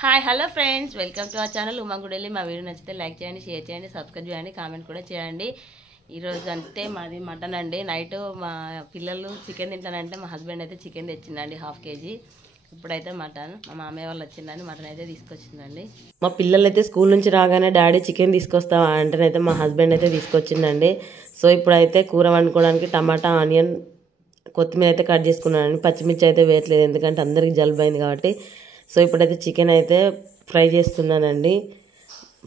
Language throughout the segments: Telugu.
Hi hello friends, welcome to our channel Uma Gudelli. మా వీడియో నచ్చితే లైక్ చేయండి, షేర్ చేయండి, సబ్స్క్రైబ్ చేయండి, కామెంట్ కూడా చేయండి. ఈరోజు అంటే మాది మటన్ అండి. నైట్ మా పిల్లలు చికెన్ తింటానంటే మా హస్బెండ్ అయితే చికెన్ తెచ్చిందండి 1/2 kg. ఇప్పుడైతే మటన్ మా మామయ్య వాళ్ళు వచ్చిందని మటన్ అయితే తీసుకొచ్చిందండి. మా పిల్లలు అయితే స్కూల్ నుంచి రాగానే డాడీ చికెన్ తీసుకొస్తావా అంటేనైతే మా హస్బెండ్ అయితే తీసుకొచ్చిందండి. సో ఇప్పుడైతే కూర వండుకోవడానికి టమాటా, ఆనియన్, కొత్తిమీర అయితే కట్ చేసుకున్నానండి. పచ్చిమిర్చి అయితే వేయట్లేదు ఎందుకంటే అందరికి జలుబు అయింది కాబట్టి. సో ఇప్పుడైతే చికెన్ అయితే ఫ్రై చేస్తున్నానండి.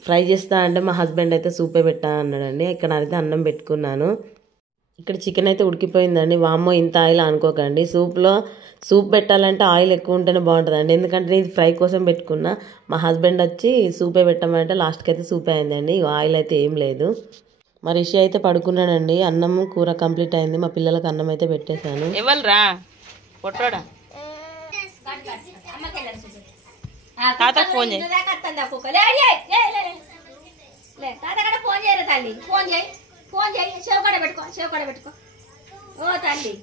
ఫ్రై చేస్తా అంటే మా హస్బెండ్ అయితే సూపే పెట్టా అన్నాడండి. ఇక్కడ అయితే అన్నం పెట్టుకున్నాను. ఇక్కడ చికెన్ అయితే ఉడికిపోయిందండి. వామ్మో ఇంత ఆయిల్ అనుకోకండి. సూప్ పెట్టాలంటే ఆయిల్ ఎక్కువ ఉంటేనే బాగుంటుందండి. ఎందుకంటే నేను ఫ్రై కోసం పెట్టుకున్నా. మా హస్బెండ్ వచ్చి సూపే పెట్టామంటే లాస్ట్కి అయితే సూప్ అయిందండి. ఆయిల్ అయితే ఏం లేదు. మా రిషి అయితే పడుకున్నాడండి. అన్నం కూర కంప్లీట్ అయింది. మా పిల్లలకు అన్నం అయితే పెట్టేశాను. ఎవరురా పొట్టోడా తాతకు ఫోన్ చేయి. ఫోన్ చేయరు తల్లి, ఫోన్ చేయి, ఫోన్ చేయి. చెవు కూడా పెట్టుకో. ఓ తల్లి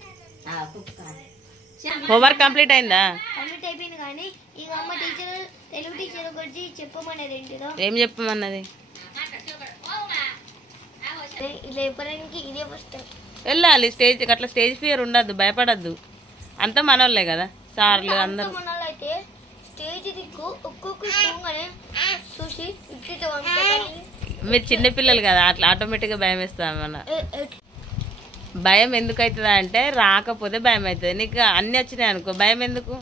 హోంవర్క్ కంప్లీట్ అయిందా? కంప్లీట్ అయిపోయింది. కానీ ఇక అమ్మ టీచర్ తెలుగు టీచర్ గురించి చెప్పమనేది ఏంటిదో. ఏం చెప్పమన్నది? ఇలా చెప్పడానికి ఇదే ఫస్ట్ వెళ్ళాలి స్టేజ్. అట్లా స్టేజ్ ఫియర్ ఉండద్దు, భయపడద్దు. అంతా మనోళ్ళే కదా సార్లు అందరూ. మనలో అయితే స్టేజ్ దిక్కు ఒక్కొక్క చూసి మీరు చిన్నపిల్లలు కదా, అట్లా ఆటోమేటిక్గా భయం వేస్తామన్న. భయం ఎందుకు అవుతుంది అంటే రాకపోతే భయం అవుతుంది. నీకు అన్నీ వచ్చినాయి అనుకో భయం ఎందుకు?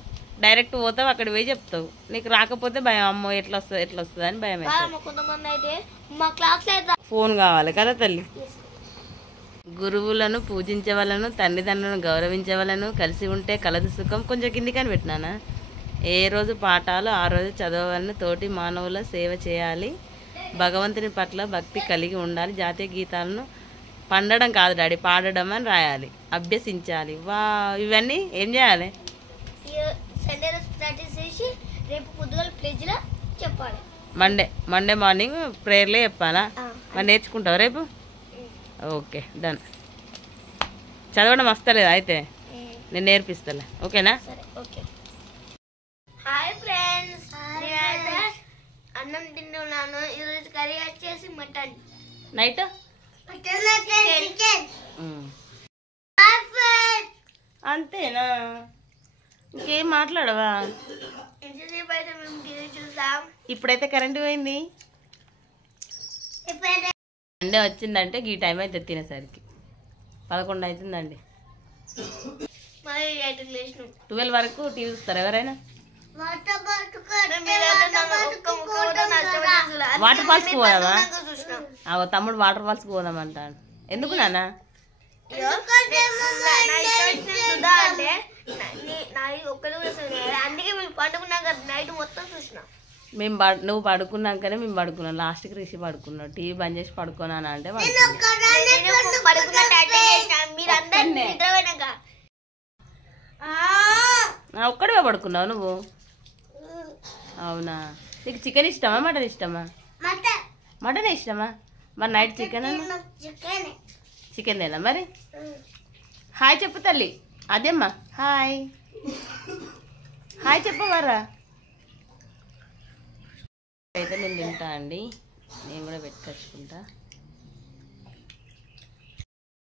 డైరెక్ట్ పోతావు, అక్కడ పోయి చెప్తావు. నీకు రాకపోతే భయం, అమ్మో ఎట్లా వస్తుంది అని భయం అవుతుంది. కొంతమంది అయితే మా క్లాస్ లో ఫోన్ కావాలి కదా తల్లి. గురువులను పూజించవలను, తల్లిదండ్రులను గౌరవించవలను, కలిసి ఉంటే కలదు సుఖం. కొంచెం కిందికని పెట్టినానా? ఏ రోజు పాఠాలు ఆ రోజు చదవాలని, తోటి మానవుల సేవ చేయాలి, భగవంతుని పట్ల భక్తి కలిగి ఉండాలి, జాతీయ గీతాలను పండడం కాదు డాడీ పాడడం అని రాయాలి, అభ్యసించాలి. ఇవన్నీ ఏం చేయాలి? సండే రోజు ప్రాక్టీస్ చేసి రేపు పొద్దుగాల ప్లేజ్ లో చెప్పాలి. మండే మార్నింగ్ ప్రేయర్లే చెప్పాలా? మరి నేర్చుకుంటావు రేపు? Okay done. చదవడం వస్తలేదు అయితే నేను నేర్పిస్తాలే, ఓకేనా? ఓకే. హాయ్ ఫ్రెండ్స్, నేనైతే అన్నం తింటున్నాను. ఈరోజు కర్రీ వచ్చేసి మటన్. నైట్ అంతేనా? ఇంకేం మాట్లాడవా? ఎంతసేపు అయితే మేము టీవీ చూసాం. ఇప్పుడైతే కరెంట్ పోయింది. సండే వచ్చిందంటే ఈ టైం అయితే తినేసరికి 11 అవుతుందండి. 12 వరకు టీవీ చూస్తారు ఎవరైనా? వాటర్ ఫాల్స్ పోదామా? తమ్ముడు వాటర్ ఫాల్స్ పోదామంటాడు. ఎందుకు నాన్న? అందుకే మేము పండుకున్నాక నైట్ మొత్తం చూసినా. నువ్వు పడుకున్నాకనే మేము పడుకున్నాం. లాస్ట్కి రిషి పడుకున్నావు. టీవీ బంద్ చేసి పడుకున్నాను అంటే ఒక్కడే పడుకున్నావు నువ్వు? అవునా? నీకు చికెన్ ఇష్టమా మటన్ ఇష్టమా? మటన్ ఇష్టమా? మరి నైట్ చికెన్ తినా మరి? హాయ్ చెప్పు తల్లి. అదేమ్మా హాయ్ చెప్పవారా? అయితే నేను తింటా అండి, నేను కూడా పెట్టుకొచ్చుకుంటా.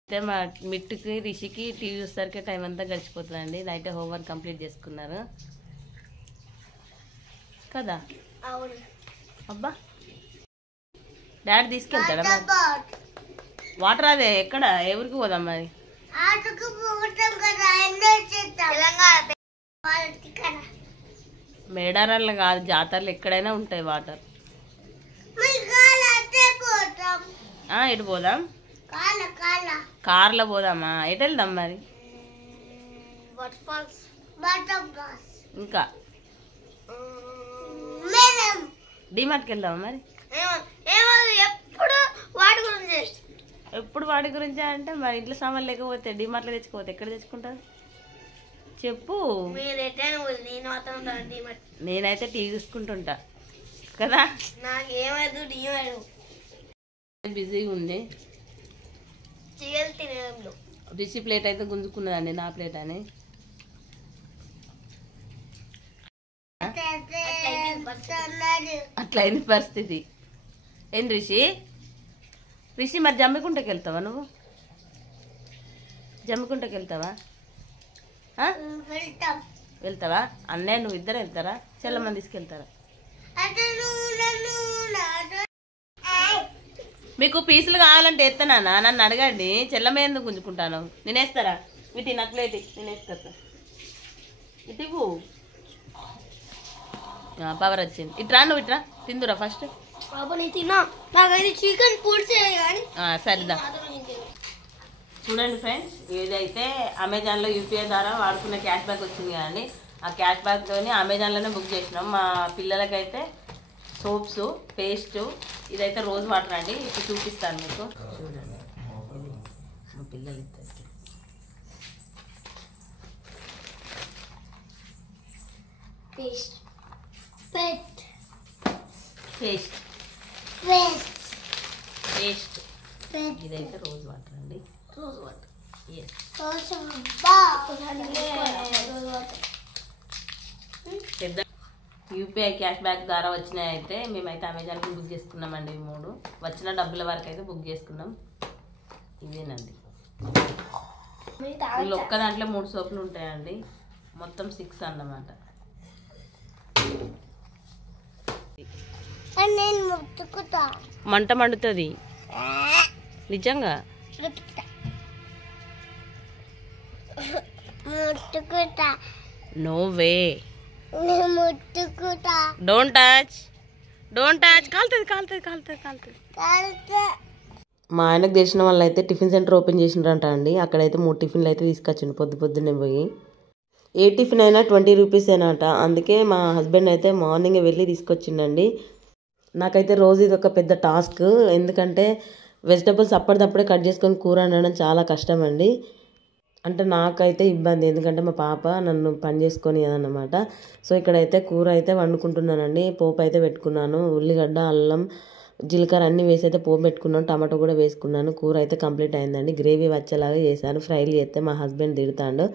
అయితే మా మిట్టుకి రిషికి టీవీ చూసరికి టైం అంతా గడిచిపోతుందండి. నైట్ హోంవర్క్ కంప్లీట్ చేసుకున్నారు కదా? అబ్బా డాడీ తీసుకెళ్తాడా? వాటర్ అదే ఎక్కడ ఎవరికి పోదాం మరి? మేడారాల్లో కాదు, జాతరలు ఎక్కడైనా ఉంటాయి వాటర్. ఎటు పోదాం? కార్లో పోదామా? ఎటు వెళ్దాం మరి? ఇంకా డిమార్ట్కి వెళ్దామా మరి? ఎప్పుడు వాటి గురించి అంటే మరి ఇంట్లో సామాన్ లేకపోతే డిమార్ట్లో తెచ్చుకోవద్దు. ఎక్కడ తెచ్చుకుంటారు చెప్పు? నేనైతే టీవీ చూసుకుంటుంటా కదా. బిజీగా ఉంది. రిషి ప్లేట్ అయితే గుంజుకున్నదండి, నా ప్లేట్ అని. అట్లా అయింది పరిస్థితి. ఏం రిషి మరి జమ్మికుంటకి వెళ్తావా నువ్వు? జమ్మికుంటకి వెళ్తావా? వెళ్తావా? అన్నయ్య నువ్వు ఇద్దరు వెళ్తారా? చెల్లమ్మని తీసుకెళ్తారా? మీకు పీసులు కావాలంటే ఎత్తనా? నన్ను అడగండి. చెల్లమ్మ ఎందుకు గుంజుకుంటాను? నేను వేస్తారా? వీటి నక్కులేటి నేను వేసుకొస్తా. ఇటు పవర్ వచ్చింది. ఇట్రా నువ్వు ఇట్రా తిందురా ఫస్ట్. సరిదా చూడండి ఫ్రెండ్స్, ఇదైతే అమెజాన్లో యూపీఐ ద్వారా వాడుకున్న క్యాష్ బ్యాక్ వచ్చింది కదండి. ఆ క్యాష్ బ్యాక్తోని అమెజాన్లోనే బుక్ చేసినాం. మా పిల్లలకైతే సోప్స్, పేస్ట్, ఇదైతే రోజ్ వాటర్ అండి. ఇప్పుడు చూపిస్తాను మీకు. చూడండి మా పిల్లలు పేస్ట్ ఇదైతే రోజ్ వాటర్ అండి. పెద్ద యూపీఐ క్యాష్ బ్యాక్ ద్వారా వచ్చినాయి. అయితే మేమైతే అమెజాన్కి బుక్ చేసుకున్నామండి. 3 వచ్చిన డబ్బుల వరకు అయితే బుక్ చేసుకున్నాం. ఇదేనండి. వీళ్ళు ఒక్క దాంట్లో 3 సోపులు ఉంటాయండి. మొత్తం 6 అన్నమాట. మంట మండుతుంది నిజంగా. No way, don't touch. కాలుతుంది. మా ఆయనకు తెలిసిన వాళ్ళు అయితే టిఫిన్ సెంటర్ ఓపెన్ చేసిండ్రంట అండి. అక్కడైతే 3 టిఫిన్లు అయితే తీసుకొచ్చిండు పొద్దున్నే పోయి. ఏ టిఫిన్ అయినా 20 రూపీస్ అయినట. అందుకే మా హస్బెండ్ అయితే మార్నింగ్ వెళ్ళి తీసుకొచ్చిండండి. నాకైతే రోజు ఇది ఒక పెద్ద టాస్క్. ఎందుకంటే వెజిటబుల్స్ అప్పటిదప్పుడే కట్ చేసుకొని కూర వండడం చాలా కష్టం అండి. అంటే నాకైతే ఇబ్బంది, ఎందుకంటే మా పాప నన్ను పని చేసుకొని అన్నమాట. సో ఇక్కడైతే కూర అయితే వండుకుంటున్నానండి. పోపు అయితే పెట్టుకున్నాను. ఉల్లిగడ్డ, అల్లం, జీలకర్ర అన్నీ వేసి అయితే పోపు పెట్టుకున్నాను. టమాటో కూడా వేసుకున్నాను. కూర అయితే కంప్లీట్ అయిందండి. గ్రేవీ వచ్చేలాగా చేశాను. ఫ్రైలు చేస్తే మా హస్బెండ్ తిడతాడు.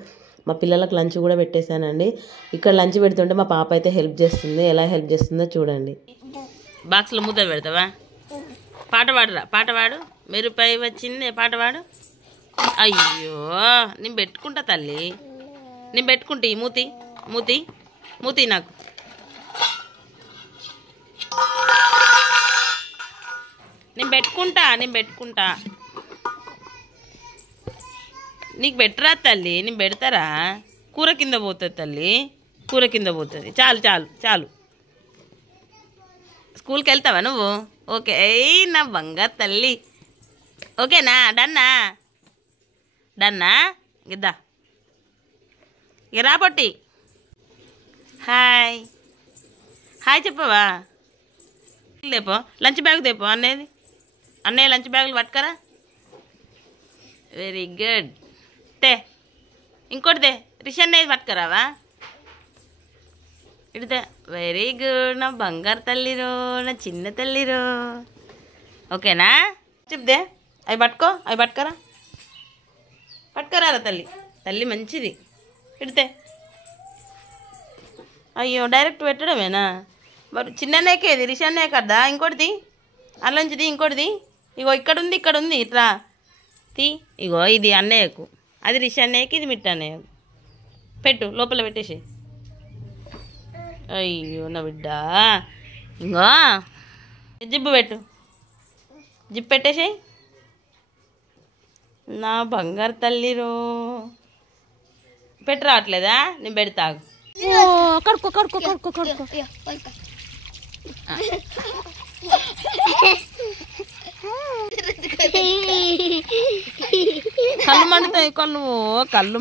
మా పిల్లలకు లంచ్ కూడా పెట్టేశానండి. ఇక్కడ లంచ్ పెడుతుంటే మా పాప అయితే హెల్ప్ చేస్తుంది. ఎలా హెల్ప్ చేస్తుందో చూడండి. బాక్స్లో ముద్ద పెడతావా? పాట పాడు. మెరుపై వచ్చింది పాట పాడు. అయ్యో నేను పెట్టుకుంటా తల్లి, నేను పెట్టుకుంటా. ఈ మూతి నాకు. నేను పెట్టుకుంటా. నీకు పెట్టరా తల్లి? నేను పెడతారా? కూర కింద పోతుంది తల్లి, కూర కింద పోతుంది. చాలు. స్కూల్కి వెళ్తావా నువ్వు? ఓకే. నా బంగారు తల్లి. ఓకేనా? డన్నా గిద్దా ఇక రాబట్టి. హాయ్ చెప్పవా? లేపో లంచ్ బ్యాగ్ తెపో. అన్నయ్య లంచ్ బ్యాగులు పట్టుకరా. Very good. ఇంకోటి రిషి అన్నయ్య పట్టుకరావా? ఇడితే వెరీ గుడ్. నా బంగారు తల్లిరో, నా చిన్న తల్లిరో. ఓకేనా? చెప్దే అవి పట్టుకరారా తల్లి మంచిది. ఇడితే అయ్యో డైరెక్ట్ పెట్టడమేనా? మరి చిన్ననేకేది? రిషి అన్నయ్య కదా. ఇంకోటిది అల్లంచిది. ఇంకోటిది ఇగో ఇక్కడ ఉంది. ఇట్రా ఇగో ఇది అన్నయ్యకు, అది రిషి అన్నయ్యకి, ఇది మిట్ట అన్నయ్యకు. పెట్టు, లోపల పెట్టేసి. అయ్యో నా బిడ్డ. ఇంకో జిప్పు పెట్టు, జిప్పు పెట్టేసి. నా బంగారు తల్లిరో. పెట్టి రావట్లేదా? నేను పెడతా. కడుక్కో కళ్ళు మండుతాయి. కళ్ళు